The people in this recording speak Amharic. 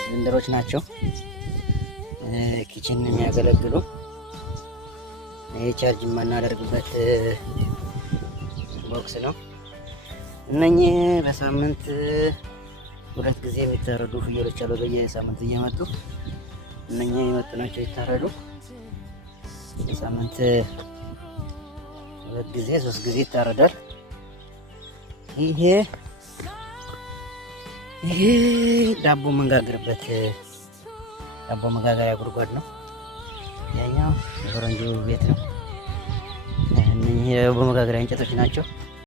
ሲሊንደሮች ናቸው ኪችን የሚያገለግሉ። ይህ ቻርጅ የማናደርግበት ቦክስ ነው። እነኚህ በሳምንት 2 ጊዜ የሚታረዱ ፍየሎች አሉ። በየሳምንቱ እየመጡ እነኚህ የመጡ ናቸው ይታረዱ። በሳምንት 2 ጊዜ 3 ጊዜ ይታረዳል። ይሄ ዳቦ መንጋገርበት ዳቦ መጋገሪያ ጉድጓድ ነው። ያኛው የፈረንጆ ቤት ነው። እነኚህ የዳቦ መጋገሪያ እንጨቶች ናቸው።